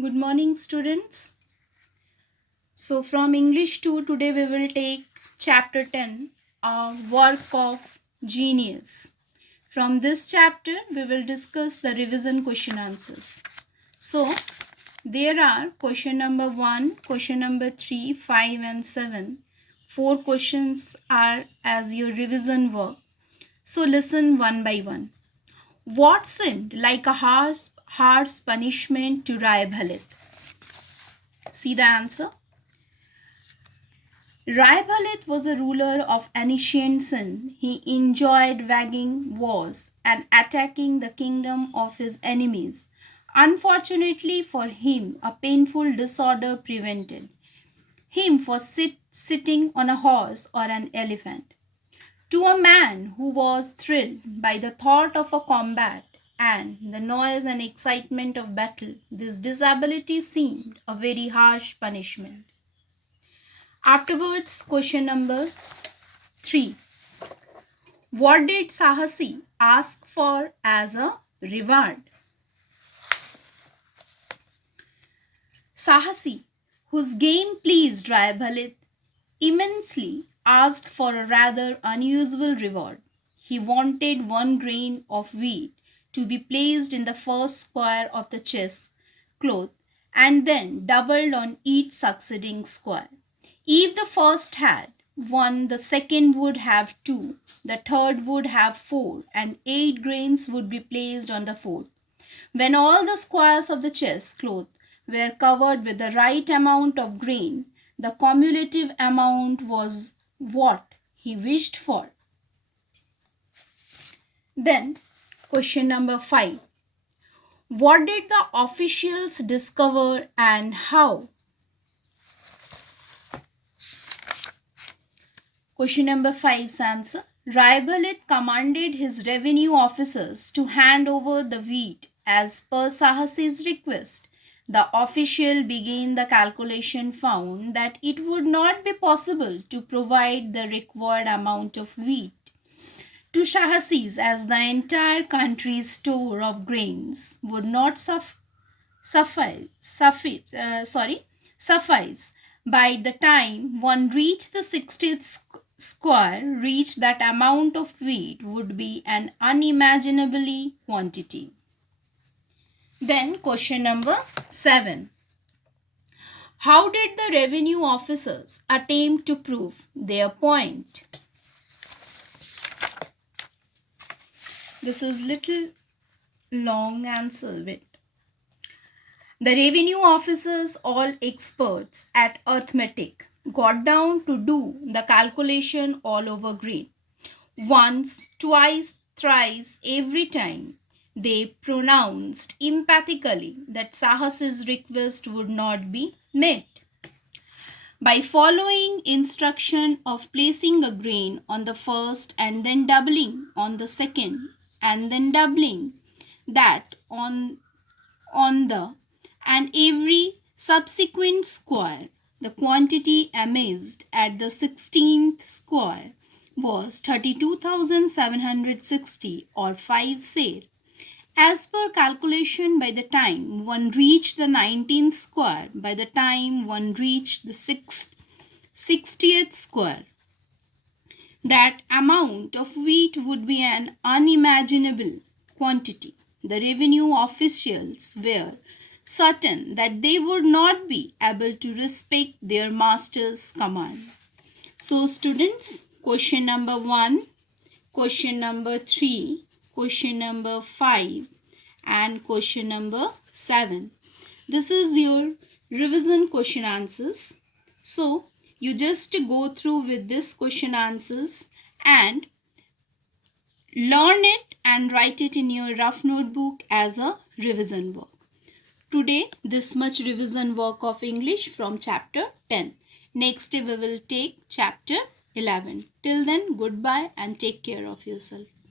Good morning, students. So, from English 2, today we will take chapter 10, Work of Genius. From this chapter, we will discuss the revision question answers. So, there are question number 1, question number 3, 5 and 7. 4 questions are as your revision work. So, listen one by one. What seemed like a harsh punishment to Rai Bhalit? See the answer. Rai Bhalit was a ruler of ancient Sin. He enjoyed waging wars and attacking the kingdom of his enemies. Unfortunately for him, a painful disorder prevented him from sitting on a horse or an elephant. To a man who was thrilled by the thought of a combat and the noise and excitement of battle, this disability seemed a very harsh punishment. Afterwards, question number 3. What did Sahasi ask for as a reward? Sahasi, whose game pleased Rai Bhalit immensely, asked for a rather unusual reward. He wanted 1 grain of wheat to be placed in the first square of the chess cloth and then doubled on each succeeding square. If the first had 1, the second would have 2, the third would have 4, and 8 grains would be placed on the fourth. When all the squares of the chess cloth were covered with the right amount of grain, the cumulative amount was what he wished for. Then, question number 5. What did the officials discover and how? Question number 5's answer. Rai Bhalit commanded his revenue officers to hand over the wheat as per Sahasi's request. The official began the calculation found that it would not be possible to provide the required amount of wheat to Sahasi's as the entire country's store of grains would not suffice. By the time one reached the 60th square, that amount of wheat would be an unimaginable quantity. Then question number 7. How did the revenue officers attempt to prove their point? This is little long answer bit. The revenue officers, all experts at arithmetic, got down to do the calculation all over green. Once, twice, thrice, every time, they pronounced emphatically that Sahasi's request would not be met. By following instruction of placing a grain on the first and then doubling on the second and then doubling that on the and every subsequent square, the quantity amassed at the 16th square was 32,760 or 5 ser. As per calculation, by the time one reached the 19th square, by the time one reached the 60th square, that amount of wheat would be an unimaginable quantity. The revenue officials were certain that they would not be able to respect their master's command. So students, question number 1, question number 3, question number 5 and question number 7. This is your revision question answers. So you just go through with this question answers and learn it and write it in your rough notebook as a revision work. Today, this much revision work of English from chapter 10. Next day, we will take chapter 11. Till then, goodbye and take care of yourself.